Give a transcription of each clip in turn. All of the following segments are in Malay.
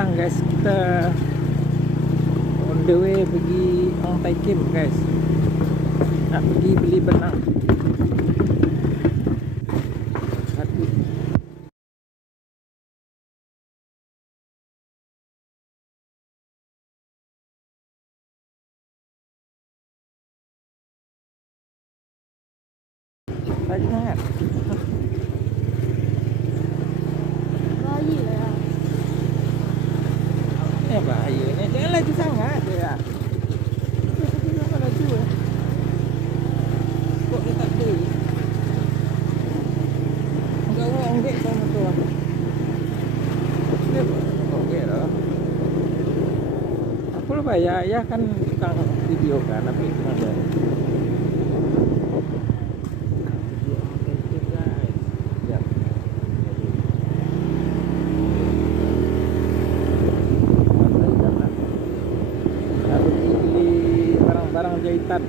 petang guys. Kita on the way pergi Ong Tai Kim guys. Nak pergi beli benang. Lagi sangat. Bayi lah ya. Bahaya ni. Jangan laju sangat je lah. Jangan laju lah. Kok dia tak ada. Enggak orang get kau motor lah. Dia okey lah. Aku lah bayar. Ya kan tukang video kan. Tapi itu ada. Barang jahitan,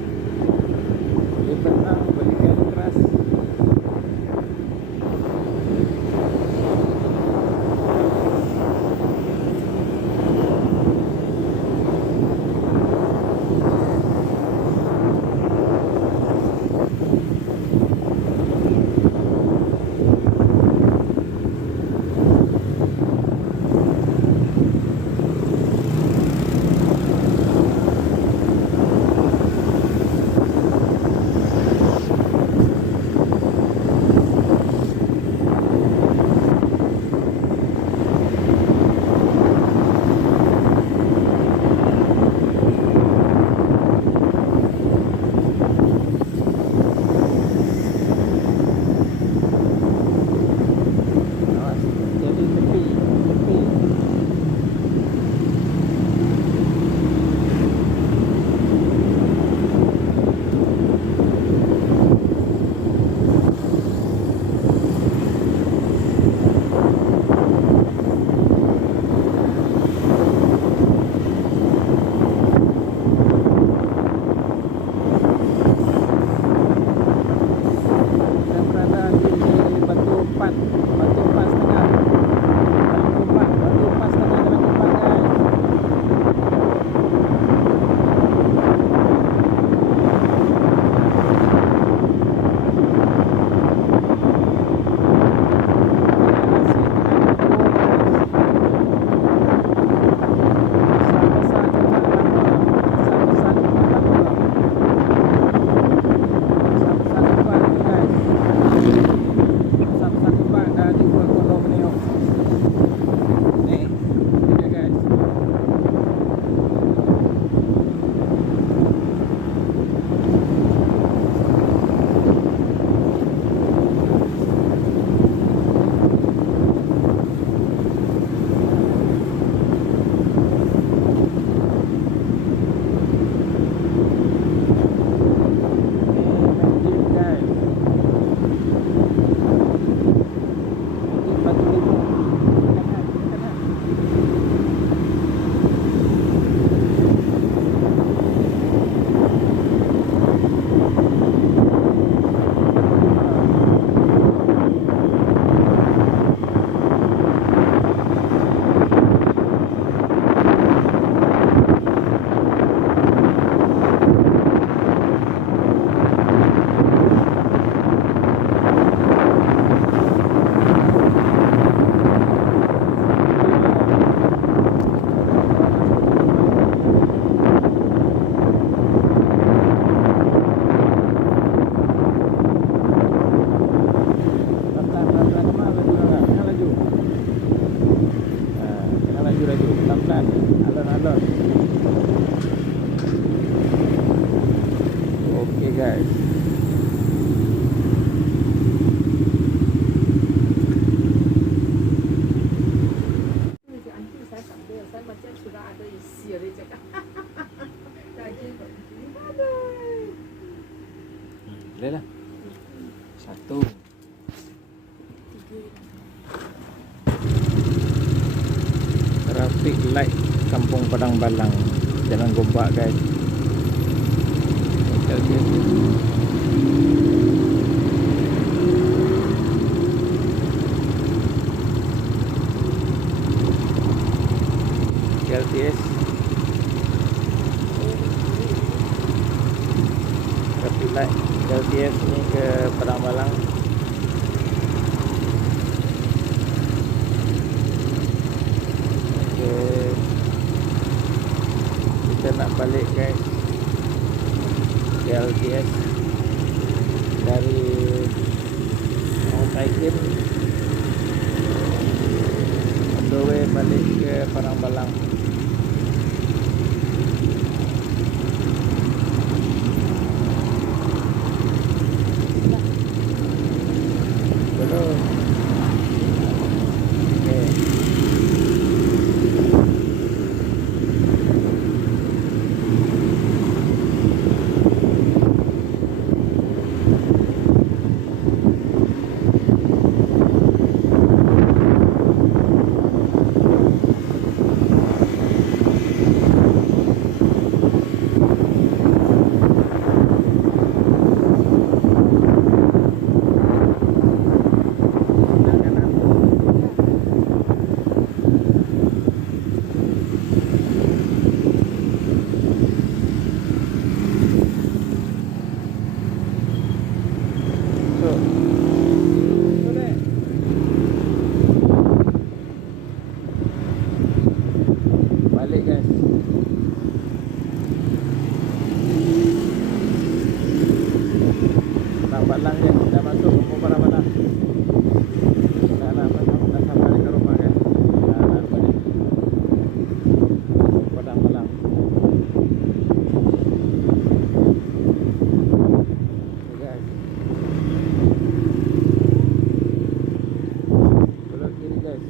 beli benang, beli kain keras. Okay guys. Boleh lah. Satu. Traffic light Kampung Padang Balang, Jalan Gombak guys. LTS. Traffic light LTS ni ke Padang Balang. Okay, kita nak balik guys ke LTS dari Tai Kim, on the way balik ke Padang Balang. Belum. Okay. Balik guys. Padang Balang je, dah masuk ke Padang Balang. Dah sampai ke rumah guys. Dah balik Padang Balang. Okay guys, belok kiri guys.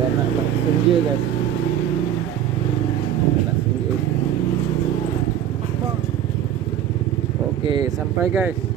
Dan nak senja guys. Nak senja. Okey, sampai guys.